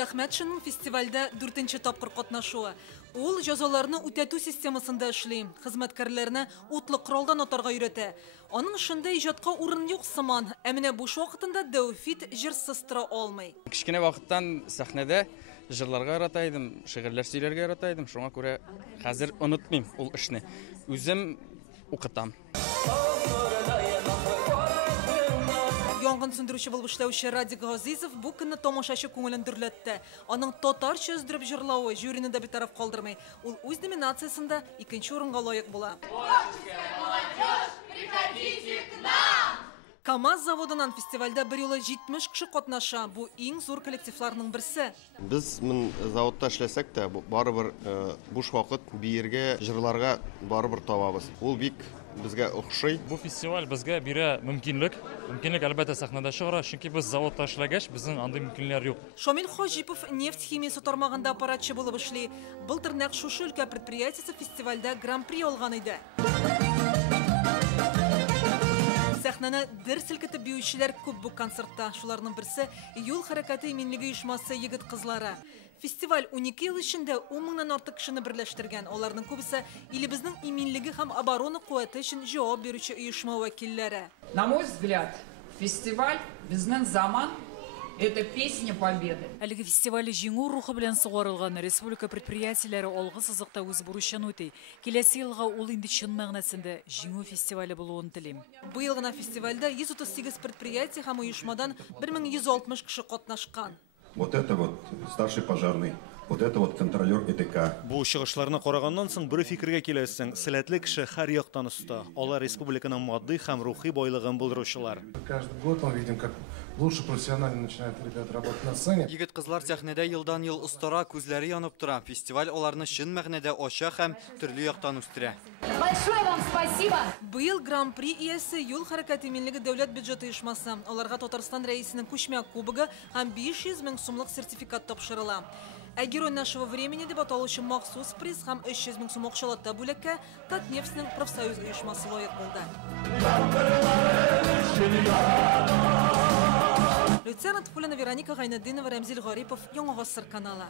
Өмит Ахметшинның фестивальда 4-нче тапкыр катнашуы. Ул җәзаларны үтәтү системасында эшли, хезмәткәрләрне утлы коралдан атарга өйрәтә. Аның эшендә иҗатка урын юк сыман, ә менә буш вакытында Дәүфит җырсыз тора алмый. Кичкенә вакыттан сәхнәдә җырларга ярата идем, шигырьләр сөйләргә ярата идем. Шуңа күрә хәзер онытмыйм ул эшне. Үзем укытам. Янгын сөндерүче булып эшләүче Радик Газизов бу көнне тамашачы күңелен дөрләтте. Аның татарча өздереп җырлавы жюрины да битараф калдырмый. Ул үз номинациясендә 2нче урынга лаек була. КамАЗ заводынан фестивальдә бер юлы 70 кеше катнаша. Бу иң зур коллективларның берсе. Без заводта эшләсәк тә барыбер буш вакыт биергә, җырларга барыбер табабыз. Ул бик безгә охшый. Бу фестиваль безгә бирә мөмкинлек әлбәттә сәхнәдә чыгара, чөнки без заводта эшләгәч, безнең андый мөмкинлекләр юк. Шамил Хаҗипов нефть химиясе тармагында аппаратчы булып эшли. Былтыр нәкъ шушы өлкә предприятиесе фестивальдә гран-при алган иде. Сәхнәне дер селкетеп биючеләр күп бу концертта. Шуларның берсе Юл хәрәкәте иминлеге оешмасы егет-кызлары. Фестиваль 12 ел эчендә 10 меңнән артык кешене берләштергән. Аларның күбесе илебезнең иминлеге һәм оборона куәте өчен җавап бирүче оешма вәкилләре. На мой взгляд, фестиваль безнең заман это песня победы. Әлеге фестиваль җиңү рухы белән сугарылган республика предприятиеләре алгы сызыкта үз бурычын үти. Киләсе елга ул инде чын мәгънәсендә җиңү фестивале булуын телим. Быел гына фестивальдә 138 предприятие һәм оешмадан 1160 кеше катнашкан. Вот это вот старший пожарный, вот это вот контролер ЭТК. Бу чыгышларны караганнан соң бер фикергә киләсең, сәләтле кеше һәр яктан оста. Алар республиканың матди һәм рухи байлыгын булдыручылар. Каждый год мы видим, как лучше профессионально начинают ребята работать на сцене. Егет-кызлар сәхнәдә елдан ел устара, күзләре янып тора. Фестиваль аларны чын мәгънәдә ача һәм төрле яктан үстерә. Большое вам спасибо. Быел гран-при иясе Юл хәрәкәте иминлеге дәүләт бюджеты оешмасы. Аларга Татарстан рәисенең күчмә кубогы һәм 500 мең сумлык сертификат тапшырыла. Ә герой нашего времени дип аталучы махсус приз һәм 300 мең сум акчалата бүлеккә Татнефтьнең профсоюз оешмасы лаек булды. Люцерна Тпулина, Вероника Гайнетдинова, Рамзил Гарипов, Яңа Гасыр каналы.